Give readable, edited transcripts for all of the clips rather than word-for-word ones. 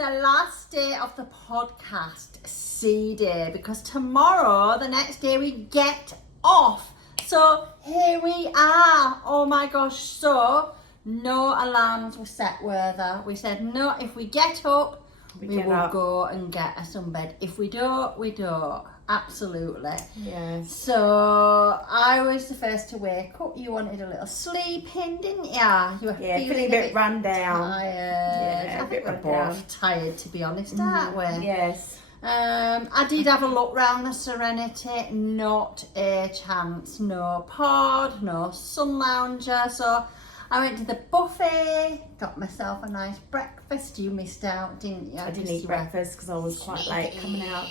the last day of the podcast, C day, because tomorrow, the next day, we get off. So here we are. Oh my gosh. So no alarms were set, were there? We said, no, if we get up, we will go and get a sunbed. If we don't, we don't. Absolutely. Yes. So I was the first to wake up. You wanted a little sleep in, didn't you? You were feeling a bit run down. Tired. Yeah, I think we're both tired, to be honest, aren't we? Yes. I did have a look round the Serenity. Not a chance. No pod, no sun lounger. So I went to the buffet, got myself a nice breakfast. You missed out, didn't you? I didn't eat breakfast because I was quite late coming out.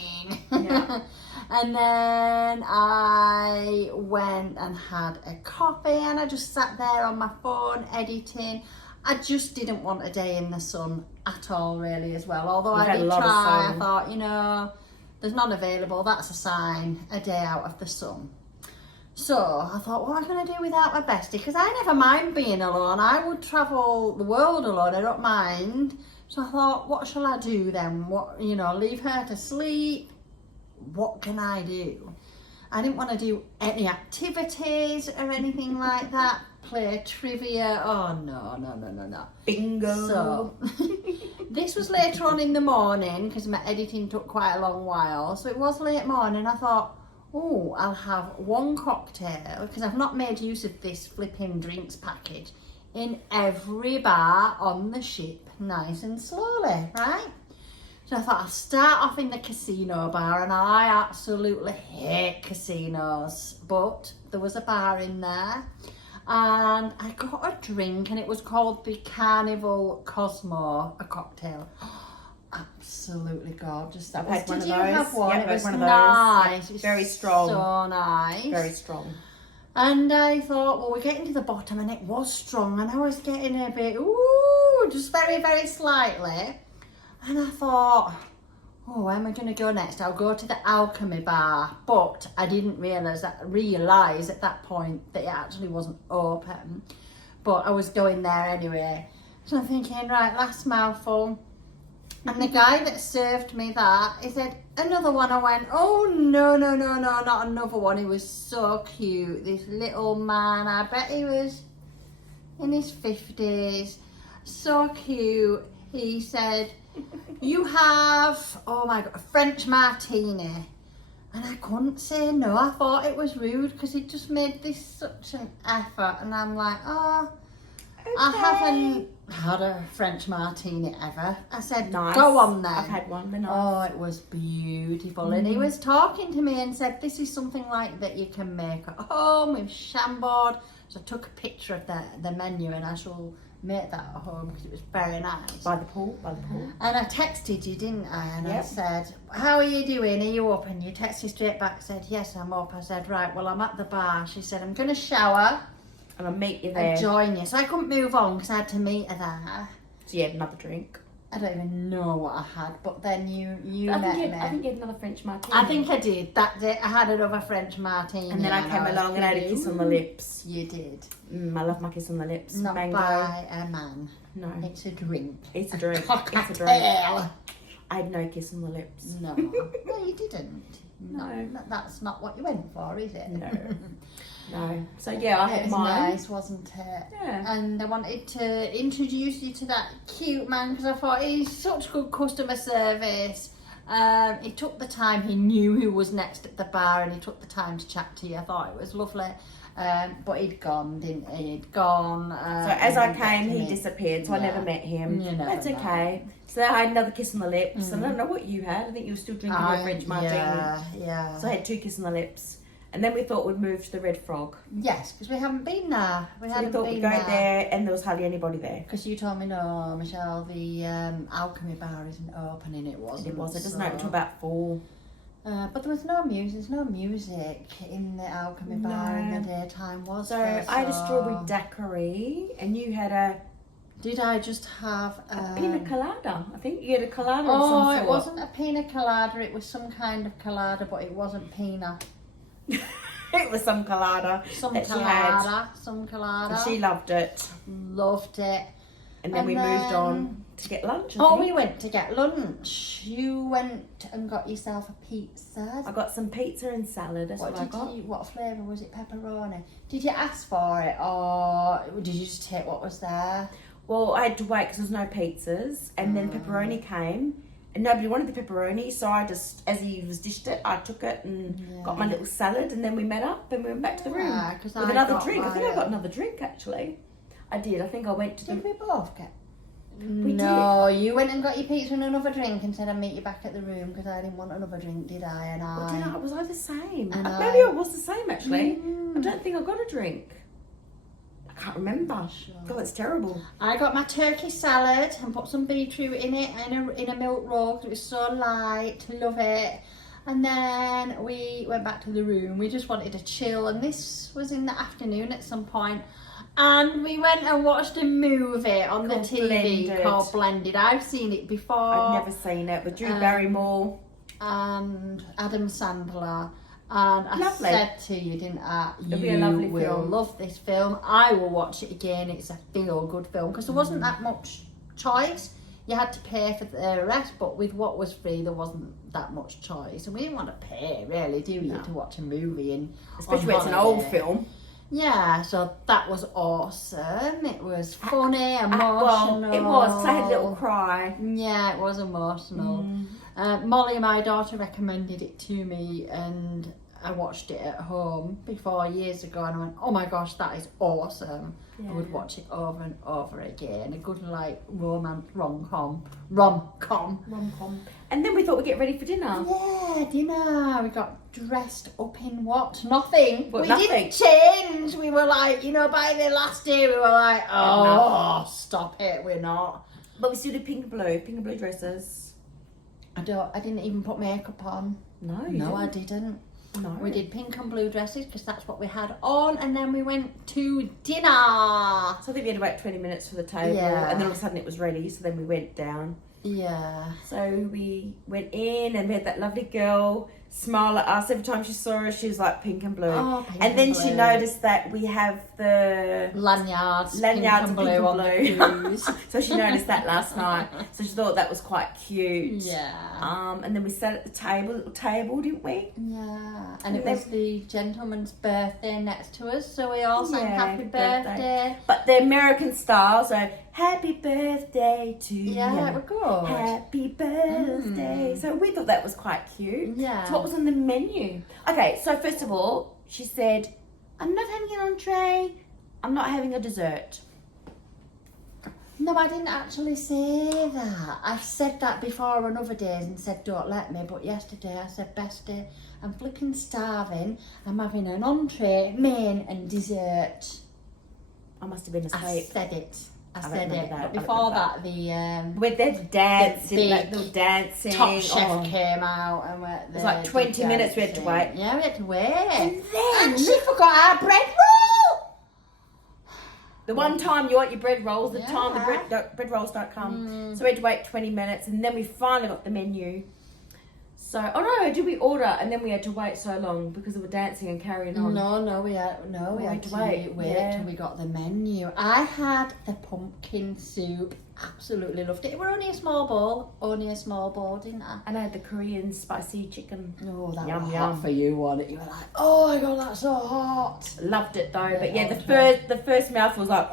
Yeah. And then I went and had a coffee and I just sat there on my phone editing. I just didn't want a day in the sun at all, really, as well. Although I did try, I thought, you know, there's none available. That's a sign, a day out of the sun. So I thought, what am I going to do without my bestie? Because I never mind being alone. I would travel the world alone. I don't mind. So I thought, what shall I do then? What, you know, leave her to sleep? What can I do? I didn't want to do any activities or anything like that. Play trivia. Oh, no. Bingo. So this was later on in the morning because my editing took quite a long while. So it was late morning. I thought, oh, I'll have one cocktail because I've not made use of this flipping drinks package in every bar on the ship, nice and slowly, right? So I thought I'll start off in the casino bar, and I absolutely hate casinos, but there was a bar in there and I got a drink and it was called the Carnival Cosmo, a cocktail. Absolutely gorgeous. I've had one of those. Did you have one? Yep, it was one of those. nice. Yep. It was very strong. So nice. Very strong. And I thought, well, we're getting to the bottom, and it was strong, and I was getting a bit, just very, very slightly. And I thought, oh, where am I going to go next? I'll go to the Alchemy bar. But I didn't realise at that point that it actually wasn't open. But I was going there anyway. So I'm thinking, right, last mouthful. And the guy that served me that, he said, another one. I went, oh, no, not another one. He was so cute. This little man, I bet he was in his 50s. So cute. He said, you have, oh my God, a French martini. And I couldn't say no. I thought it was rude because he just made this such an effort. And I'm like, oh, okay. I haven't had a French martini ever. I said, nice. Go on then. I've had one, they're nice. Oh, it was beautiful. And he was talking to me and said, this is something like that you can make at home with Chambord. So I took a picture of the menu and I shall make that at home because it was very nice. By the pool. And I texted you, didn't I? And yep. I said, how are you doing? Are you up? And you texted straight back, said, yes, I'm up. I said, right, well, I'm at the bar. She said, I'm going to shower. And I'll meet you there. I'll join you. So I couldn't move on because I had to meet her there. So you had another drink? I don't even know what I had, but then you met me. I think you had another French martini. I think I did. That day I had another French martini. And then I came along and I had a kiss on the lips. You did. I love my kiss on the lips. Not Mango. by a man. No. It's a drink. It's a drink. It's a drink. I had no kiss on the lips. No. No, you didn't. No. That's not what you went for, is it? No. No. So yeah, I had mine. It was nice, wasn't it? Yeah. And I wanted to introduce you to that cute man because I thought he's such good customer service. He took the time, he knew who was next at the bar and he took the time to chat to you. I thought it was lovely. But he'd gone, didn't he? He'd gone. So as I came, he disappeared, so I never met him. That's okay. So I had another kiss on the lips. And I don't know what you had. I think you were still drinking your French martini. Yeah. So I had 2 kisses on the lips. And then we thought we'd move to the Red Frog. Yes, because we haven't been there. We thought we'd go there and there was hardly anybody there. Because you told me, no, Michelle, the Alchemy bar isn't open, and it wasn't. It wasn't. It doesn't open until about 4. But there was no music. There's no music in the Alchemy bar in the daytime, was there? I had a strawberry daiquiri and you had a... Did I just have a pina colada? I think you had a colada of some sort. Oh, it wasn't a pina colada. It was some kind of colada, but it wasn't pina. It was some colada. Some colada. And she loved it. Loved it. And then we moved on to get lunch. We went to get lunch. You went and got yourself a pizza. I got some pizza and salad. That's what I got. What flavour was it? Pepperoni. Did you ask for it, or did you just take what was there? Well, I had to wait because there was no pizzas, and then pepperoni came, and nobody wanted the pepperoni, so I just, as he was dished it, I took it and got my little salad, and then we met up and we went back to the room with another drink. I think I got another drink actually. I did. I think I went to Did we both get? We No, you went and got your pizza and another drink and said I'd meet you back at the room because I didn't want another drink, did I? And was I the same? And Maybe I was the same actually. I don't think I got a drink. I can't remember. Sure. God, it's terrible. I got my turkey salad and put some beetroot in it in a milk roll. It was so light, love it. And then we went back to the room. We just wanted to chill, and this was in the afternoon at some point. And we went and watched a movie on the TV called Blended. I've seen it before. I've never seen it, but Drew Barrymore and Adam Sandler. And I said to you, didn't I? It'll be a lovely will film. Love this film. I will watch it again. It's a feel-good film because there wasn't that much choice. You had to pay for the rest, but with what was free, there wasn't that much choice. And we didn't want to pay, really, do you, to watch a movie? Especially when it's an old film. Yeah, so that was awesome. It was funny, emotional. Well, it was, 'cause I had a little cry. Yeah, it was emotional. Molly, my daughter, recommended it to me, and I watched it at home before years ago, and I went, oh my gosh, that is awesome. I would watch it over and over again. A good, like, rom-com. And then we thought we'd get ready for dinner. Yeah, dinner. We got dressed up in what? Nothing. But we nothing. didn't change. We were like, by the last day, we were like, oh, stop it, we're not. But we still did pink and blue dresses. I didn't even put makeup on. No, I didn't. No. We did pink and blue dresses because that's what we had on, and then we went to dinner. So I think we had to wait 20 minutes for the table, and then all of a sudden it was ready, so then we went down. Yeah. So we went in, and we had that lovely girl smile at us. Every time she saw us, she was like pink and blue. Oh, pink and then and she blue. noticed that we have the lanyards pink and blue on the cruise. So she noticed that last night. So she thought that was quite cute. Yeah. And then we sat at the little table, didn't we? Yeah. And it was the gentleman's birthday next to us, so we all sang happy birthday. But the American style, so happy birthday to you. Yeah, we're good. Happy birthday. So we thought that was quite cute. Yeah. So what was on the menu? Okay, so first of all, she said, I'm not having an entree, I'm not having a dessert. No, I didn't actually say that. I've said that before on other days and said don't let me, but yesterday I said Bestie, I'm flipping starving, I'm having an entree, main and dessert. I must have been asleep. I said it. I said it. that. But before that, the with their dancing, big little dancing. Top Chef came out and it was like 20 minutes we had to wait. Yeah, we had to wait. And then she forgot our bread roll. The one time you want your bread rolls, the time the Yeah. bread rolls don't come. So we had to wait 20 minutes, and then we finally got the menu. So, did we order and then we had to wait so long because they were dancing and carrying on? No, we had to wait till we got the menu. I had the pumpkin soup. Absolutely loved it. It were only a small bowl, didn't I? And I had the Korean spicy chicken. Oh, that Yum, was yum. hot for you, wasn't it? You were like, oh my god, that's so hot. Loved it though, but Yeah, the first mouthful was like.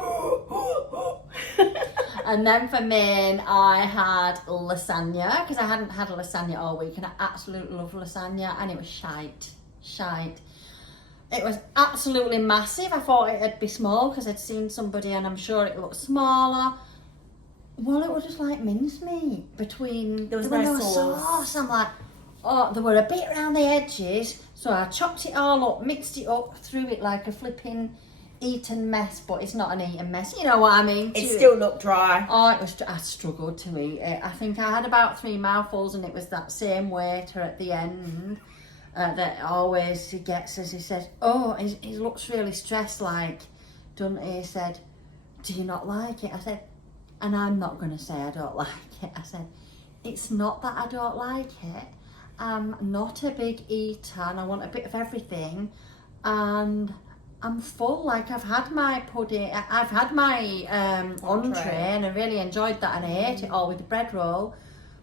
And then for me, I had lasagna because I hadn't had a lasagna all week, and I absolutely love lasagna, and it was shite. It was absolutely massive. I thought it'd be small because I'd seen somebody, and I'm sure it looked smaller. Well, it was just like mincemeat between. There was no no sauce. I'm like, oh, there were a bit around the edges, so I chopped it all up, mixed it up, threw it like a flipping eaten mess, but it's not an eaten mess. You know what I mean? It still looked dry. Oh, I struggled to eat it. I think I had about 3 mouthfuls, and it was that same waiter at the end that always gets us. He says, oh, he looks really stressed, like, doesn't he? He said, do you not like it? I said, and I'm not going to say I don't like it. I said, it's not that I don't like it. I'm not a big eater, and I want a bit of everything. And I'm full. Like, I've had my pudding, I've had my entree, and I really enjoyed that, and I ate it all with the bread roll.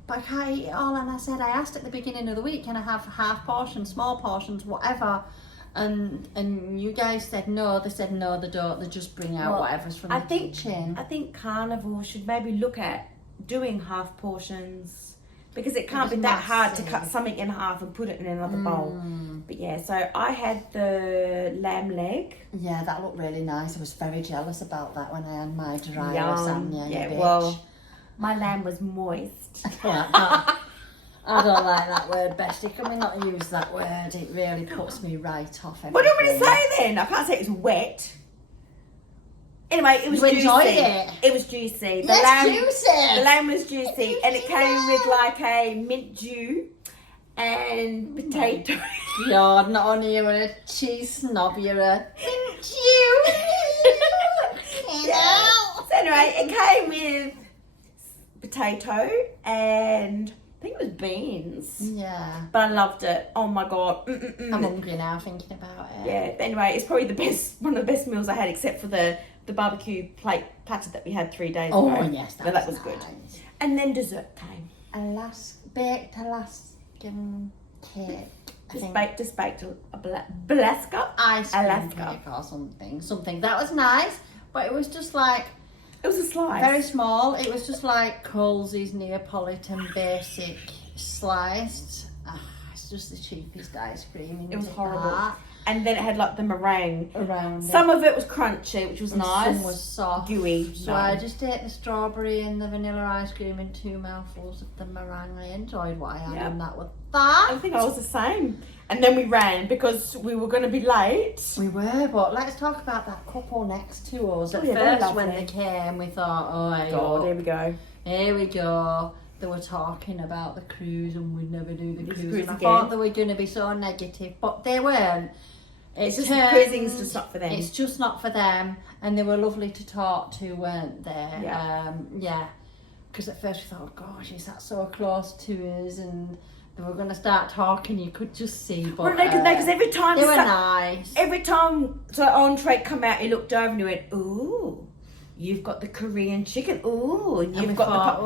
But I can't eat it all, and I asked at the beginning of the week, can I have half portions, small portions, whatever? And you guys said no. They said no, they don't. They just bring out whatever's from the kitchen. I think Carnival should maybe look at doing half portions, because it can't be that hard to cut something in half and put it in another bowl. But yeah, so I had the lamb leg. Yeah, that looked really nice. I was very jealous about that when I had my dry lasagna. Yeah, well, my lamb was moist. I don't like that word, Bestie. Can we not use that word? It really puts me right off everything. What do you want me to say then? I can't say it was wet. Anyway, it was juicy. Enjoyed it? It was juicy. Juicy. The lamb was juicy, and it came with like a mint jus and potato. God, not only you're a cheese snob, you're a mint jus. Yeah. So anyway, it came with potato and I think it was beans. Yeah. But I loved it. Oh my God. I'm hungry now thinking about it. Yeah. Anyway, it's probably one of the best meals I had, except for the barbecue platter that we had 3 days ago. Oh yes, that was good. And then dessert came. Baked Alaskan cake. Just baked Alaska. Ice cream cake or something. That was nice, but it was just like, it was a slice. Very small. It was just like Coles's Neapolitan basic sliced. It's just the cheapest ice cream. It was horrible. And then it had like the meringue around. Some of it was crunchy, which was nice. Some was soft, gooey. So I just ate the strawberry and the vanilla ice cream and 2 mouthfuls of the meringue. I enjoyed what I had, and that was that. I think I was the same. And then we ran because we were going to be late. We were, but let's talk about that couple next to us. At first, when they came, we thought, oh my God, here we go. Here we go. They were talking about the cruise and we'd never do the cruise. And I again. thought they were going to be so negative, but they weren't. It's just cruising's just not for them. It's just not for them, and they were lovely to talk to, weren't they? Yeah. Because at first we thought, oh gosh, is that so close to us? And they were going to start talking. You could just see, but because every time they were nice. Every time so entree come out, he looked over and he went, "Ooh, you've got the Korean chicken. Ooh, and you've got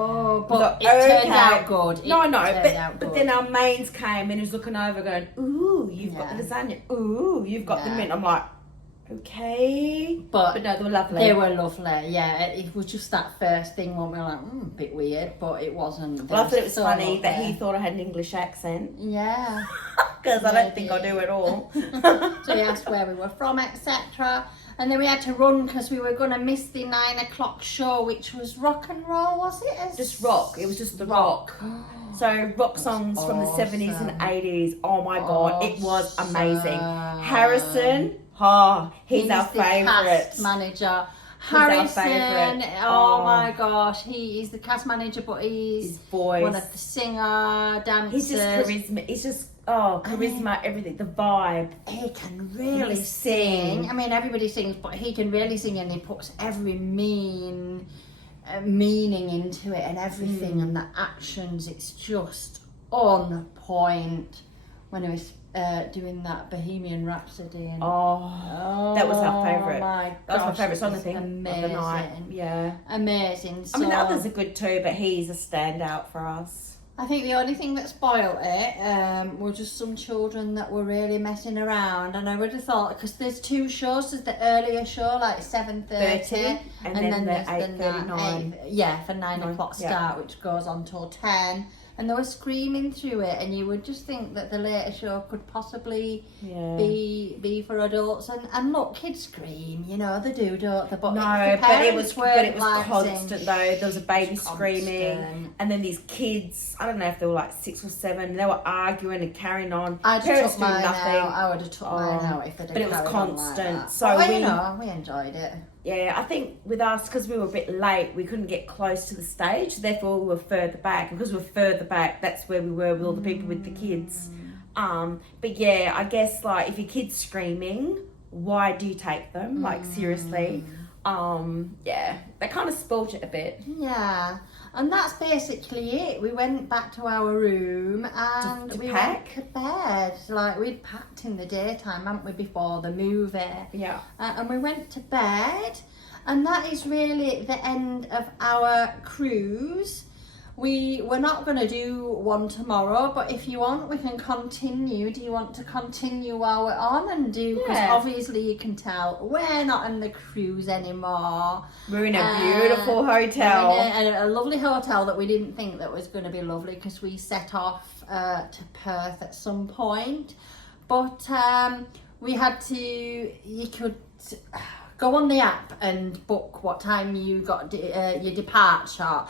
but it turned out good. No, I know, but then our mains came and he was looking over, going, "Ooh, you've got the lasagna. Ooh, you've got the mint." I'm like, okay, but no, they were lovely. They were lovely. Yeah, it was just that first thing when we were like, a bit weird, but it wasn't. Well, I thought it was so funny that he thought I had an English accent. Yeah, because I don't think I do at all. So he asked where we were from, etc. And then we had to run because we were going to miss the 9 o'clock show, which was rock and roll, was it? Just rock. It was just the rock. So rock songs from the 70s and 80s. Oh my God, it was amazing. Harrison, he's our favourite. Cast manager. Harrison, oh my gosh, he is the cast manager, but he's one of the singer, dancers. He's just charisma. He's just charisma, everything, the vibe. He can really sing. I mean, everybody sings, but he can really sing, and he puts every meaning into it and everything, and the actions. It's just on point. When he was doing that Bohemian Rhapsody, and that was our favourite. My That was my favourite song, I think, amazing. of the night. Yeah, amazing. So, I mean, the others are good too, but he's a standout for us. I think the only thing that spoiled it were just some children that were really messing around, and I would have thought, because there's 2 shows. There's the earlier show, like 7:30, and then the 8:39. For 9 o'clock start, which goes on till 10. And they were screaming through it, and you would just think that the later show could possibly be for adults. And look, kids scream, they do, don't they? But it was like constant though. There was a baby screaming, and then these kids, I don't know if they were like 6 or 7, they were arguing and carrying on. I Parents took mine nothing. out. I would have took mine out if they didn't. But it was constant. Like so we enjoyed it. Yeah, I think with us, because we were a bit late, we couldn't get close to the stage. Therefore, we were further back. And because we were further back, that's where we were with all the people with the kids. But yeah, I guess like if your kid's screaming, why do you take them? Like seriously. They kind of spoilt it a bit. Yeah. And that's basically it. We went back to our room and To we pack? went to bed. Like, we'd packed in the daytime, hadn't we, before the movie? Yeah. And we went to bed. And that is really the end of our cruise. We're not going to do one tomorrow, but if you want, we can continue. Do you want to continue while we're on and do? Because obviously you can tell we're not on the cruise anymore. We're in a beautiful hotel. We're in a lovely hotel that we didn't think that was going to be lovely because we set off to Perth at some point. But we had to, you could go on the app and book what time you got your departure.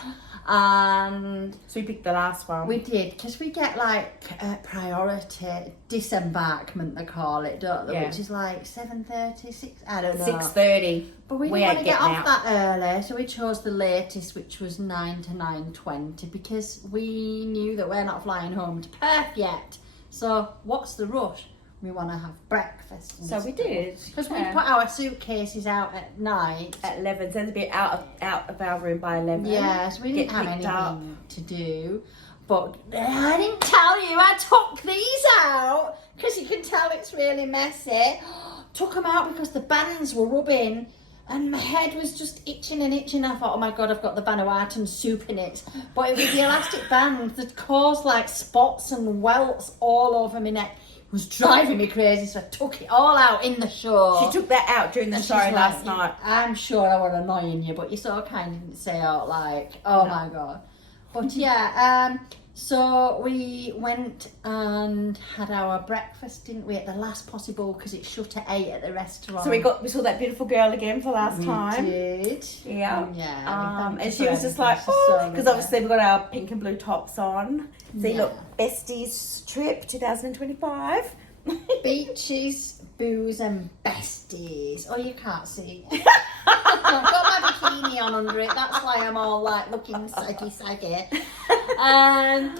And so we picked the last one. We did, because we get like priority disembarkment, they call it, don't they? Which is like 7:30, 6, I don't know. 6:30. But we didn't want to get off that early, so we chose the latest, which was 9 to 9:20, because we knew that we're not flying home to Perth yet. So what's the rush? We want to have breakfast. So we did. Because we put our suitcases out at night. At 11, so to be out of our room by 11. Yeah, so we didn't have anything to do. But I didn't tell you, I took these out. Because you can tell it's really messy. Took them out because the bands were rubbing. And my head was just itching and itching. I thought, oh my God, I've got the Vanuatu soup in it. But it was the elastic band that caused like spots and welts all over my neck. It was driving me crazy, so I took it all out in the show. She took that out during the show last night. I'm sure I was annoying you, but you so kind of didn't say out like, oh my God. But yeah, so we went and had our breakfast, didn't we, at the last possible, because it shut at 8 at the restaurant. So we saw that beautiful girl again for last time. We did. Yeah. Yeah. And she was just like, oh, because obviously we've got our pink and blue tops on. See, look, Besties trip 2025. Beaches, booze and besties. Oh, you can't see. I've got my bikini on under it. That's why I'm all like looking saggy. And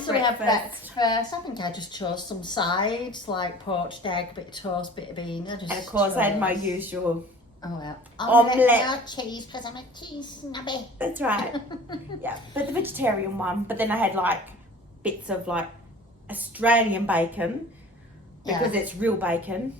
so we have breakfast. I think I just chose some sides like poached egg, bit of toast, bit of bean. And of course, I had my usual omelette. Cheese, because I'm a cheese snobby. That's right. Yeah, but the vegetarian one. But then I had like bits of like Australian bacon because it's real bacon.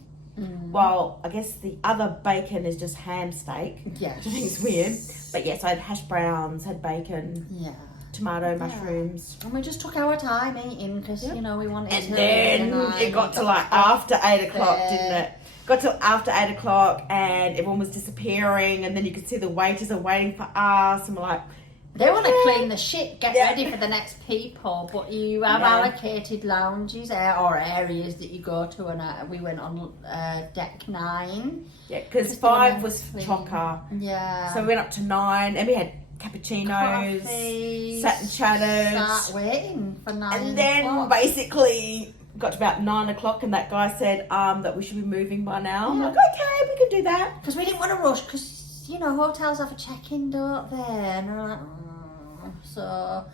While I guess the other bacon is just ham steak. Yeah. Which I think is weird. But yes, I had hash browns, had bacon. Yeah. Tomato, mushrooms. And we just took our time eating because, you know, we wanted to. And then it got to like after 8 o'clock, didn't it? Got to after 8 o'clock and everyone was disappearing and then you could see the waiters are waiting for us and we're like, they want to clean the shit, get ready for the next people, but you have allocated lounges or areas that you go to, and we went on deck 9. Yeah, because 5 was chocker. Yeah. So we went up to 9, and we had cappuccinos, coffees, sat and chatted. Start waiting for 9 And then basically got to about 9 o'clock, and that guy said that we should be moving by now. I'm like, okay, we can do that. Because we didn't want to rush, because you know, hotels have a check-in, don't they? And we're like, so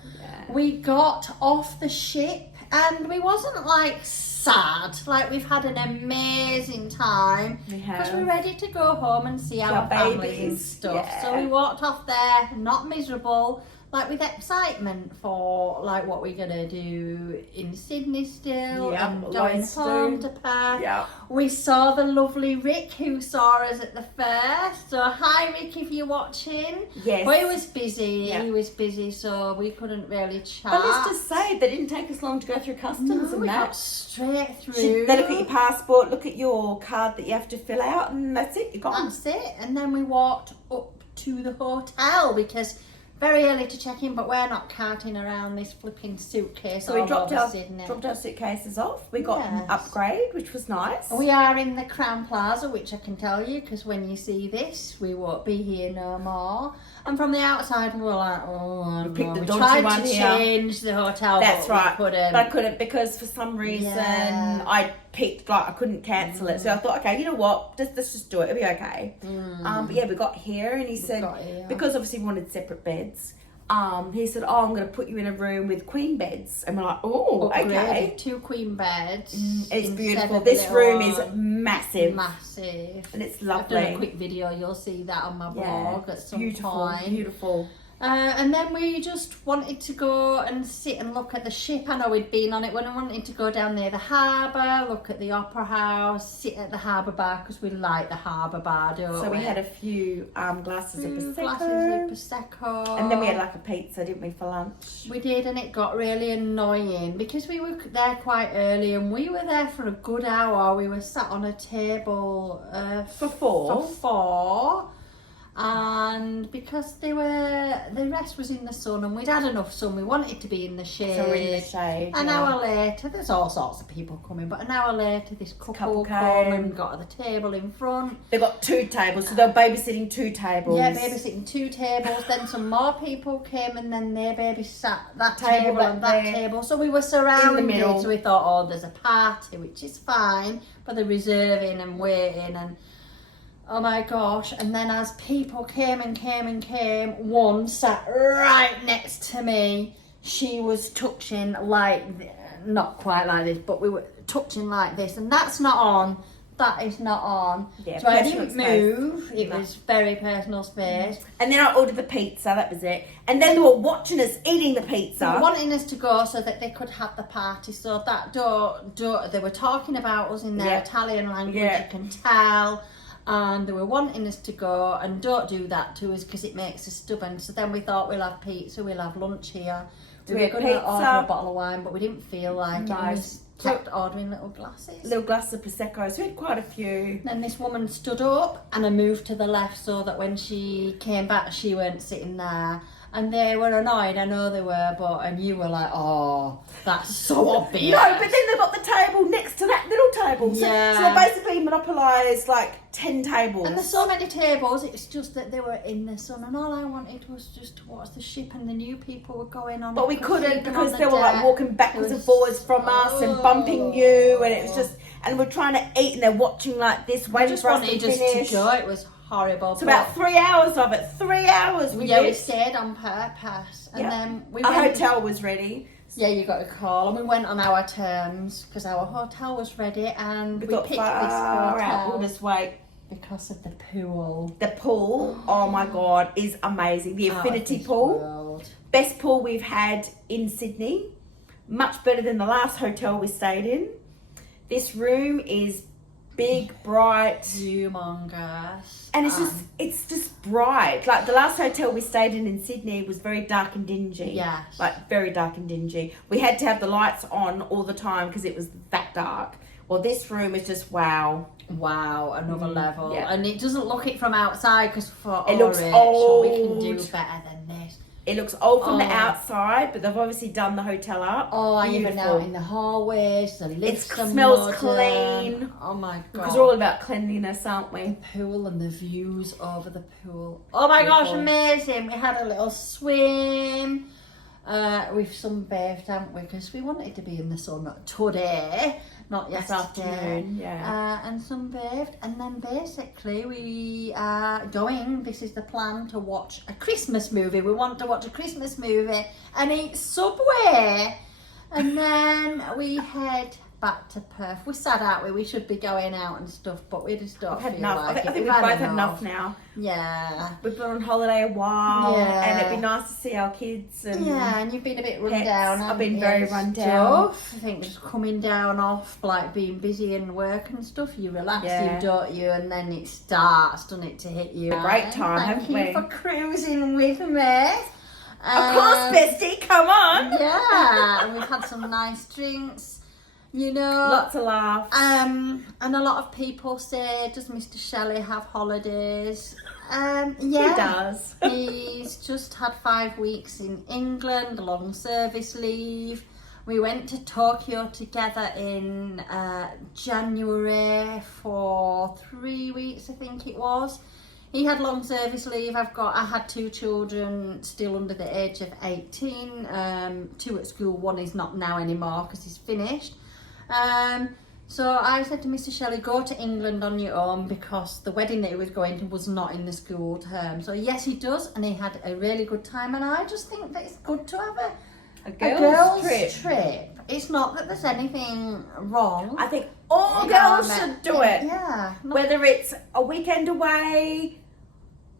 we got off the ship and we wasn't like sad. Like we've had an amazing time because we're ready to go home and see our families and stuff. Yeah. So we walked off there, not miserable, like with excitement for like what we're gonna do in Sydney still and going home to Perth. Yeah. We saw the lovely Rick who saw us at the first. So hi Rick if you're watching. Yes. But he was busy. Yeah. He was busy, so we couldn't really chat. But let's just say they didn't take us long to go through customs and we that. Got straight through. They look at your passport, look at your card that you have to fill out, and that's it. You're gone. That's it. And then we walked up to the hotel because very early to check in, but we're not carting around this flipping suitcase. So we dropped our suitcases off. We got an upgrade, which was nice. We are in the Crown Plaza, which I can tell you, because when you see this, we won't be here no more. And from the outside, we were like, we tried to change the hotel. That's right. But I couldn't because for some reason I picked, like I couldn't cancel it. So I thought, okay, you know what? Let's just do it. It'll be okay. But yeah, we got here and he said, because obviously we wanted separate beds. He said, I'm going to put you in a room with queen beds. And we're like, okay. 2 queen beds. It's beautiful. This room is massive. Massive. And it's lovely. I've done a quick video. You'll see that on my blog at some point. Beautiful. And then we just wanted to go and sit and look at the ship. I know we'd been on it when we wanted to go down near the harbour, look at the opera house, sit at the harbour bar because we like the harbour bar, don't we? So we had a few glasses of Prosecco. And then we had like a pizza, didn't we, for lunch? We did, and it got really annoying because we were there quite early and we were there for a good hour. We were sat on a table For four. And because the rest was in the sun and we'd had enough sun, we wanted to be in the shade. So we're in the shade. An hour later, there's all sorts of people coming, but an hour later this couple come and got at the table in front. They got 2 tables, so they were babysitting 2 tables. Yeah, babysitting 2 tables. Then some more people came and then they babysat that table and that table. So we were surrounded. In the middle. So we thought, oh, there's a party, which is fine, but they're reserving and waiting and oh my gosh. And then as people came, one sat right next to me. She was touching not quite like this, but we were touching like this. And that's not on. That is not on. Yeah, so I didn't move. It was very personal space. And then I ordered the pizza, that was it. And then they were watching us eating the pizza. They were wanting us to go so that they could have the party. So that they were talking about us in their Italian language, you can tell. And they were wanting us to go and don't do that to us because it makes us stubborn. So then we thought we'll have pizza, we'll have lunch here. We were going to order a bottle of wine, but we didn't feel like it. We kept ordering little glasses. Little glasses of Prosecco, so we had quite a few. Then this woman stood up and I moved to the left so that when she came back, she weren't sitting there. And they were annoyed, I know they were, and you were like, oh, that's so obvious. No, but then they got the table next to that little table. So they basically monopolised like 10 tables. And there's so many tables, it's just that they were in the sun and all I wanted was just to watch the ship and the new people were going on. But we couldn't because they were like walking backwards and forwards from us and bumping you and it was just, and we're trying to eat and they're watching like this, waiting for us to finish. Just to go, it was horrible. It's about 3 hours of it. 3 hours we did. We stayed on purpose and then we went. Our hotel was ready. Yeah, you got a call and we went on our terms because our hotel was ready and we picked this hotel out all this way because of the pool. The pool, oh my God, is amazing. The infinity pool. Best pool we've had in Sydney. Much better than the last hotel we stayed in. This room is big, bright, humongous, and it's just bright. Like the last hotel we stayed in Sydney was very dark and dingy. Yes, like very dark and dingy. We had to have the lights on all the time because it was that dark. Well, this room is just wow, another level. Yeah. And it doesn't look it from outside because it looks old. We can do better than this. It looks old from the outside, but they've obviously done the hotel up. Oh, and even out in the hallways, the lifts it smells clean. Oh my God. Because we're all about cleanliness, aren't we? The pool and the views over the pool. Oh my gosh, amazing. We had a little swim. We've sunbathed, haven't we? Because we wanted to be in the sun today, not yesterday. This afternoon, and sunbathed. And then basically we are going, this is the plan, to watch a Christmas movie. We want to watch a Christmas movie and eat Subway. And then we head back to Perth. We're sad, aren't we? We should be going out and stuff, but we just don't feel like it. I think we've both had enough now. Yeah. We've been on holiday a while, and it'd be nice to see our kids. And and you've been a bit run down. I've been very run down. I think just coming down off, like being busy and work and stuff, you relax, you don't you, and then it starts, doesn't it, to hit you. A great time, haven't we? Thank you for cruising with me. Of course, bestie, come on. Yeah, and we've had some nice drinks. You know, lots of laughs. And a lot of people say, does Mr. Shelley have holidays? Yeah. He does. He's just had 5 weeks in England, long service leave. We went to Tokyo together in January for 3 weeks, I think it was. He had long service leave. I had 2 children still under the age of 18. 2 at school, 1 is not now anymore because he's finished. So I said to Mr. Shelley, go to England on your own because the wedding that he was going to was not in the school term. So yes, he does, and he had a really good time. And I just think that it's good to have a girls' trip. It's not that there's anything wrong. I think all girls should do it. Yeah. Whether it's a weekend away,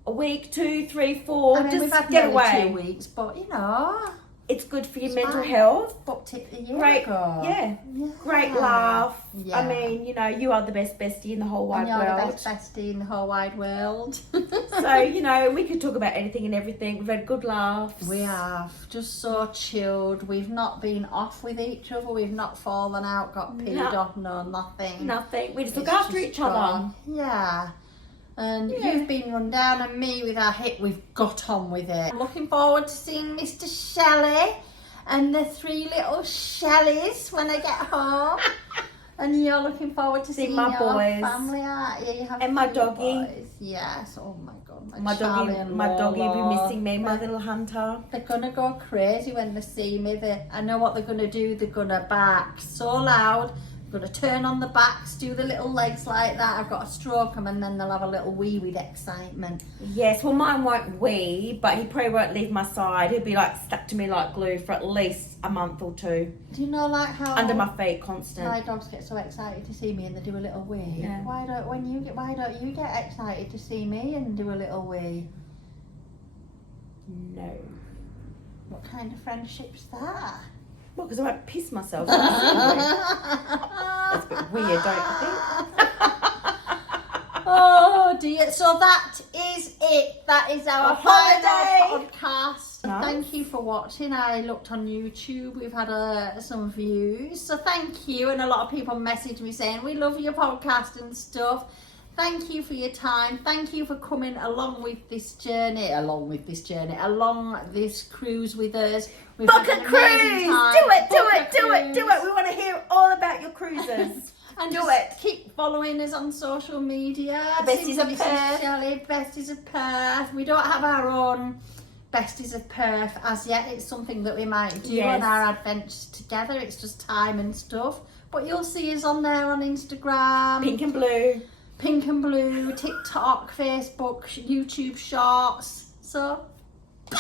a week, 2, 3, 4. I mean, just we've had get nearly away. 2 weeks, but you know, It's good for your it's mental fine. health. Booked it a year Great, ago. yeah. Yeah. Great laugh. Yeah. I mean, you know, you are the best bestie in the whole wide And you're world. the best bestie in the whole wide world. So, you know, we could talk about anything and everything. We've had good laughs. We have just so chilled. We've not been off with each other. We've not fallen out, got peed No. off, no nothing. Nothing. We just It's look after just each other. gone. Yeah. And Yeah. you've been run down, and me with our hip, we've got on with it. I'm looking forward to seeing Mr. Shelley and the 3 little Shelleys when I get home. And you're looking forward to seeing my your boys. family, aren't you? You have And my 3 doggy. boys. Yes. Oh my God. My Charlie doggy, and my doggy will be Lola. missing me, my little hunter. They're gonna go crazy when they see me. I know what they're gonna do. They're gonna bark so loud. They're gonna turn on the backs, do the little legs like that. I've got to stroke them, and then they'll have a little wee with excitement. Yes, well, mine won't wee, but he probably won't leave my side. He'll be like stuck to me like glue for at least a month or 2. Do you know like how Under my feet, constant. my dogs get so excited to see me and they do a little wee? Yeah. Why don't you get excited to see me and do a little wee? No. What kind of friendship's that? Well, because I won't piss myself. When I see you. That's a bit weird, don't you think? Oh dear. So that is it. That is our holiday final podcast. Nice. Thank you for watching. I looked on YouTube. We've had some views. So thank you. And a lot of people message me saying, we love your podcast and stuff. Thank you for your time. Thank you for coming along this cruise with us. We've Book had a an cruise! amazing time. Do it, do Book a it, do it, do cruise. it. We want to hear all about your cruises. And Do just it. keep following us on social media. Besties of Mrs. Perth. Shelley, Besties of Perth. We don't have our own Besties of Perth as yet. It's something that we might do Yes. on our adventures together. It's just time and stuff. But you'll see us on there on Instagram. Pink and blue. Pink and blue, TikTok, Facebook, YouTube Shorts. So, bye!